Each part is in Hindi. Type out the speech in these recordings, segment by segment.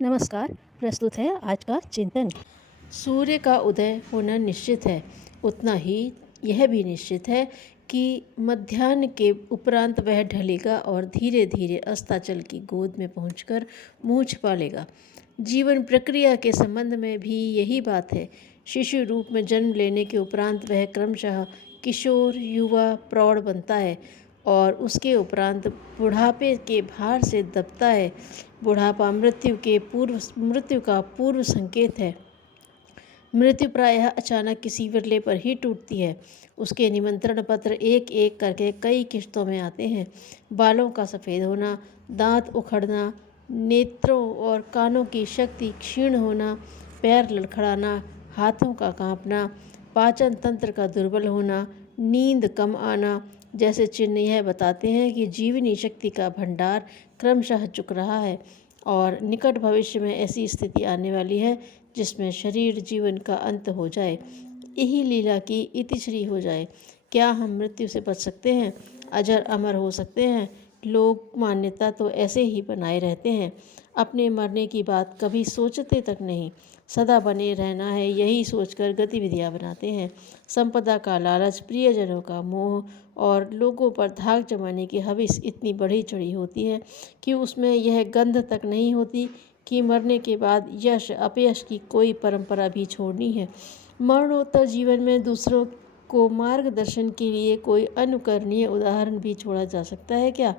नमस्कार। प्रस्तुत है आज का चिंतन। सूर्य का उदय होना निश्चित है, उतना ही यह भी निश्चित है कि मध्याह्न के उपरांत वह ढलेगा और धीरे धीरे अस्ताचल की गोद में पहुंचकर मुँह छिपा लेगा। जीवन प्रक्रिया के संबंध में भी यही बात है। शिशु रूप में जन्म लेने के उपरांत वह क्रमशः किशोर, युवा, प्रौढ़ बनता है और उसके उपरांत बुढ़ापे के भार से दबता है। बुढ़ापा मृत्यु का पूर्व संकेत है। मृत्यु प्रायः अचानक किसी विरले पर ही टूटती है। उसके निमंत्रण पत्र एक एक करके कई किश्तों में आते हैं। बालों का सफ़ेद होना, दांत उखड़ना, नेत्रों और कानों की शक्ति क्षीण होना, पैर लड़खड़ाना, हाथों का कांपना, पाचन तंत्र का दुर्बल होना, नींद कम आना जैसे चिन्ह यह बताते हैं कि जीवनी शक्ति का भंडार क्रमशः चुक रहा है और निकट भविष्य में ऐसी स्थिति आने वाली है जिसमें शरीर जीवन का अंत हो जाए, यही लीला की इतिश्री हो जाए। क्या हम मृत्यु से बच सकते हैं, अजर अमर हो सकते हैं? लोग मान्यता तो ऐसे ही बनाए रहते हैं, अपने मरने की बात कभी सोचते तक नहीं। सदा बने रहना है यही सोचकर गतिविधियां बनाते हैं। संपदा का लालच, प्रियजनों का मोह और लोगों पर धाक जमाने की हविस इतनी बढ़ी चढ़ी होती है कि उसमें यह गंध तक नहीं होती कि मरने के बाद यश अपयश की कोई परंपरा भी छोड़नी है। मरणोत्तर जीवन में दूसरों को मार्गदर्शन के लिए कोई अनुकरणीय उदाहरण भी छोड़ा जा सकता है क्या?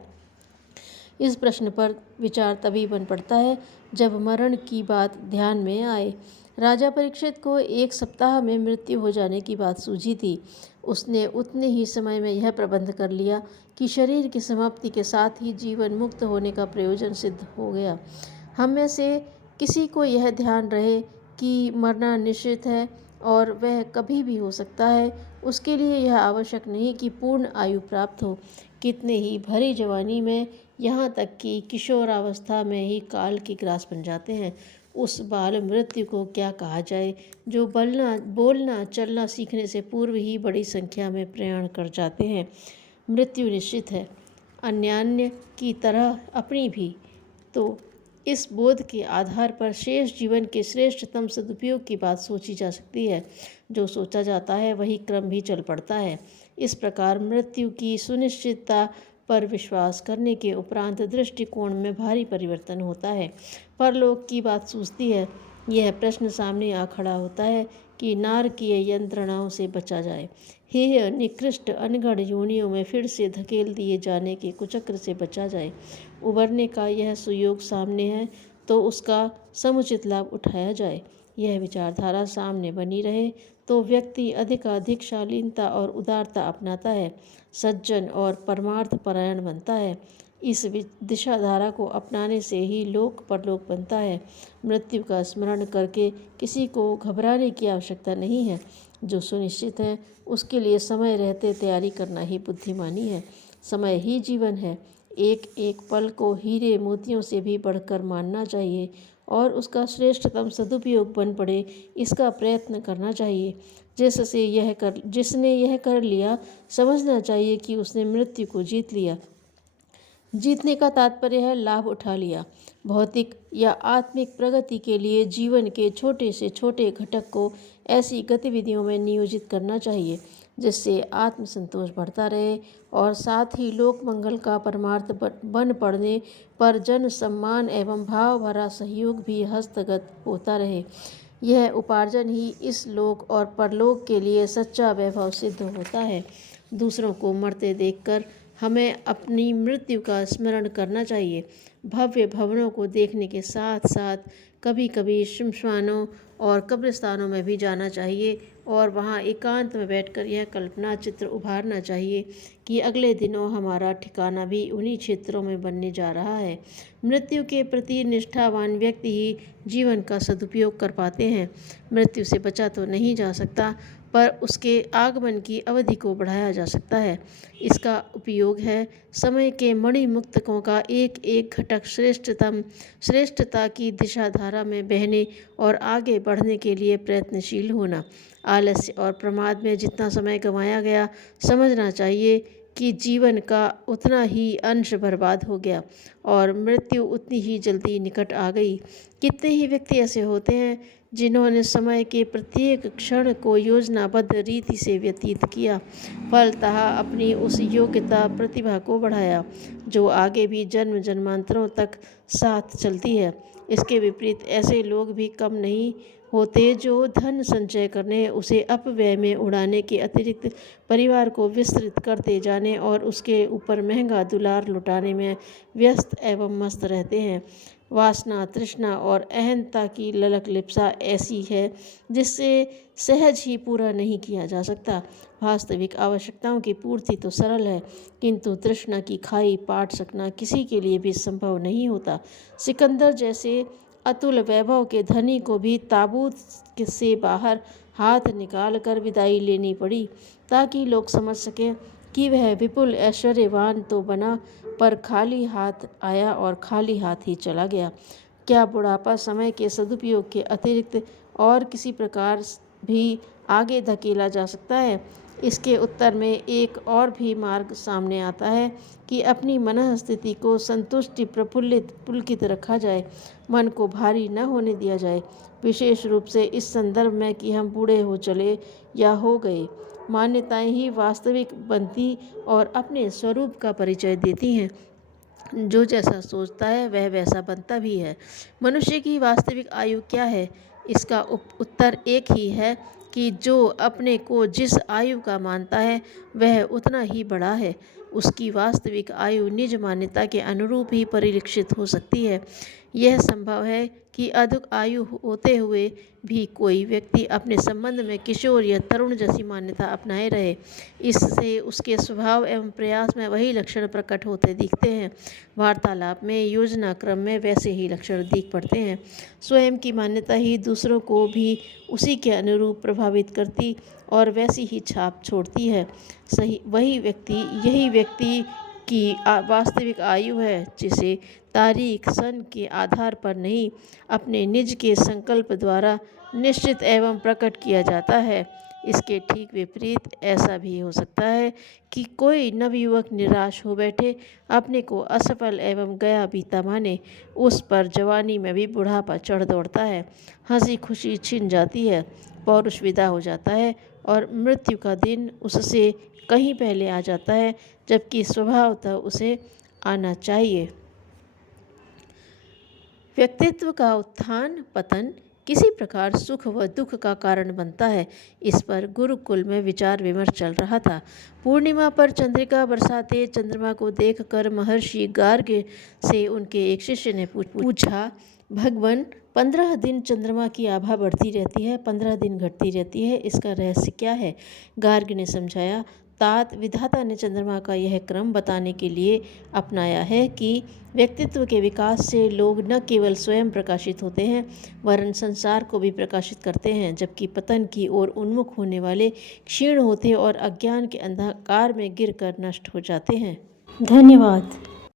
इस प्रश्न पर विचार तभी बन पड़ता है जब मरण की बात ध्यान में आए। राजा परीक्षित को 1 सप्ताह में मृत्यु हो जाने की बात सूझी थी। उसने उतने ही समय में यह प्रबंध कर लिया कि शरीर की समाप्ति के साथ ही जीवन मुक्त होने का प्रयोजन सिद्ध हो गया। हम में से किसी को यह ध्यान रहे कि मरना निश्चित है और वह कभी भी हो सकता है, उसके लिए यह आवश्यक नहीं कि पूर्ण आयु प्राप्त हो। कितने ही भरी जवानी में, यहाँ तक कि किशोरावस्था में ही काल के ग्रास बन जाते हैं। उस बाल मृत्यु को क्या कहा जाए जो बोलना चलना सीखने से पूर्व ही बड़ी संख्या में प्रयाण कर जाते हैं। मृत्यु निश्चित है, अन्यान्य की तरह अपनी भी। तो इस बोध के आधार पर शेष जीवन के श्रेष्ठतम सदुपयोग की बात सोची जा सकती है। जो सोचा जाता है वही क्रम भी चल पड़ता है। इस प्रकार मृत्यु की सुनिश्चितता पर विश्वास करने के उपरांत दृष्टिकोण में भारी परिवर्तन होता है। परलोक की बात सूझती है। यह प्रश्न सामने आ खड़ा होता है कि नारकीय यंत्रणाओं से बचा जाए, हेय निकृष्ट अनगढ़ योनियों में फिर से धकेल दिए जाने के कुचक्र से बचा जाए। उबरने का यह सुयोग सामने है तो उसका समुचित लाभ उठाया जाए। यह विचारधारा सामने बनी रहे तो व्यक्ति अधिकाधिक शालीनता और उदारता अपनाता है, सज्जन और परमार्थ परायण बनता है। इस दिशाधारा को अपनाने से ही लोक परलोक बनता है। मृत्यु का स्मरण करके किसी को घबराने की आवश्यकता नहीं है। जो सुनिश्चित है उसके लिए समय रहते तैयारी करना ही बुद्धिमानी है। समय ही जीवन है। एक एक पल को हीरे मोतियों से भी बढ़कर मानना चाहिए और उसका श्रेष्ठतम सदुपयोग बन पड़े इसका प्रयत्न करना चाहिए। जिसने यह कर लिया, समझना चाहिए कि उसने मृत्यु को जीत लिया। जीतने का तात्पर्य है लाभ उठा लिया। भौतिक या आत्मिक प्रगति के लिए जीवन के छोटे से छोटे घटक को ऐसी गतिविधियों में नियोजित करना चाहिए जिससे आत्मसंतोष बढ़ता रहे और साथ ही लोक मंगल का परमार्थ बन पड़ने पर जन सम्मान एवं भाव भरा सहयोग भी हस्तगत होता रहे। यह उपार्जन ही इस लोक और परलोक के लिए सच्चा वैभव सिद्ध होता है। दूसरों को मरते देखकर हमें अपनी मृत्यु का स्मरण करना चाहिए। भव्य भवनों को देखने के साथ साथ कभी कभी श्मशानों और कब्रिस्तानों में भी जाना चाहिए और वहाँ एकांत में बैठकर यह कल्पना चित्र उभारना चाहिए कि अगले दिनों हमारा ठिकाना भी उन्हीं क्षेत्रों में बनने जा रहा है। मृत्यु के प्रति निष्ठावान व्यक्ति ही जीवन का सदुपयोग कर पाते हैं। मृत्यु से बचा तो नहीं जा सकता, पर उसके आगमन की अवधि को बढ़ाया जा सकता है। इसका उपयोग है समय के मणिमुक्तकों का एक एक घटक श्रेष्ठता की दिशाधारा में बहने और आगे बढ़ने के लिए प्रयत्नशील होना। आलस्य और प्रमाद में जितना समय गंवाया गया, समझना चाहिए कि जीवन का उतना ही अंश बर्बाद हो गया और मृत्यु उतनी ही जल्दी निकट आ गई। कितने ही व्यक्ति ऐसे होते हैं जिन्होंने समय के प्रत्येक क्षण को योजनाबद्ध रीति से व्यतीत किया, फलतः अपनी उस योग्यता प्रतिभा को बढ़ाया जो आगे भी जन्म जन्मांतरों तक साथ चलती है। इसके विपरीत ऐसे लोग भी कम नहीं होते जो धन संचय करने, उसे अपव्यय में उड़ाने के अतिरिक्त परिवार को विस्तृत करते जाने और उसके ऊपर महंगा दुलार लुटाने में व्यस्त एवं मस्त रहते हैं। वासना, तृष्णा और अहंता की ललक लिप्सा ऐसी है जिससे सहज ही पूरा नहीं किया जा सकता। वास्तविक आवश्यकताओं की पूर्ति तो सरल है, किंतु तृष्णा की खाई पाट सकना किसी के लिए भी संभव नहीं होता। सिकंदर जैसे अतुल वैभव के धनी को भी ताबूत से बाहर हाथ निकाल कर विदाई लेनी पड़ी, ताकि लोग समझ सकें कि वह विपुल ऐश्वर्यवान तो बना, पर खाली हाथ आया और खाली हाथ ही चला गया। क्या बुढ़ापा समय के सदुपयोग के अतिरिक्त और किसी प्रकार भी आगे धकेला जा सकता है? इसके उत्तर में एक और भी मार्ग सामने आता है कि अपनी मनः स्थिति को संतुष्टि प्रफुल्लित पुलकित रखा जाए, मन को भारी न होने दिया जाए, विशेष रूप से इस संदर्भ में कि हम बूढ़े हो चले या हो गए। मान्यताएं ही वास्तविक बनती और अपने स्वरूप का परिचय देती हैं। जो जैसा सोचता है वह वैसा बनता भी है। मनुष्य की वास्तविक आयु क्या है? इसका उत्तर एक ही है कि जो अपने को जिस आयु का मानता है वह उतना ही बड़ा है। उसकी वास्तविक आयु निज मान्यता के अनुरूप ही परिलक्षित हो सकती है। यह संभव है कि अधिक आयु होते हुए भी कोई व्यक्ति अपने संबंध में किशोर या तरुण जैसी मान्यता अपनाए रहे। इससे उसके स्वभाव एवं प्रयास में वही लक्षण प्रकट होते दिखते हैं। वार्तालाप में, योजना क्रम में वैसे ही लक्षण दिख पड़ते हैं। स्वयं की मान्यता ही दूसरों को भी उसी के अनुरूप प्रभावित करती और वैसी ही छाप छोड़ती है। यही व्यक्ति की वास्तविक आयु है, जिसे तारीख सन के आधार पर नहीं, अपने निज के संकल्प द्वारा निश्चित एवं प्रकट किया जाता है। इसके ठीक विपरीत ऐसा भी हो सकता है कि कोई नवयुवक निराश हो बैठे, अपने को असफल एवं गया बीता माने। उस पर जवानी में भी बुढ़ापा चढ़ दौड़ता है, हंसी खुशी छिन जाती है, पौरुष विदा हो जाता है और मृत्यु का दिन उससे कहीं पहले आ जाता है, जबकि स्वभावतः उसे आना चाहिए। व्यक्तित्व का उत्थान पतन किसी प्रकार सुख व दुख का कारण बनता है। इस पर गुरुकुल में विचार विमर्श चल रहा था। पूर्णिमा पर चंद्रिका बरसाते चंद्रमा को देखकर महर्षि गार्ग्य से उनके एक शिष्य ने पूछा, भगवान, 15 दिन चंद्रमा की आभा बढ़ती रहती है, 15 दिन घटती रहती है, इसका रहस्य क्या है? गार्ग्य ने समझाया, तात, विधाता ने चंद्रमा का यह क्रम बताने के लिए अपनाया है कि व्यक्तित्व के विकास से लोग न केवल स्वयं प्रकाशित होते हैं वरन संसार को भी प्रकाशित करते हैं, जबकि पतन की ओर उन्मुख होने वाले क्षीण होते और अज्ञान के अंधकार में गिरकर नष्ट हो जाते हैं। धन्यवाद।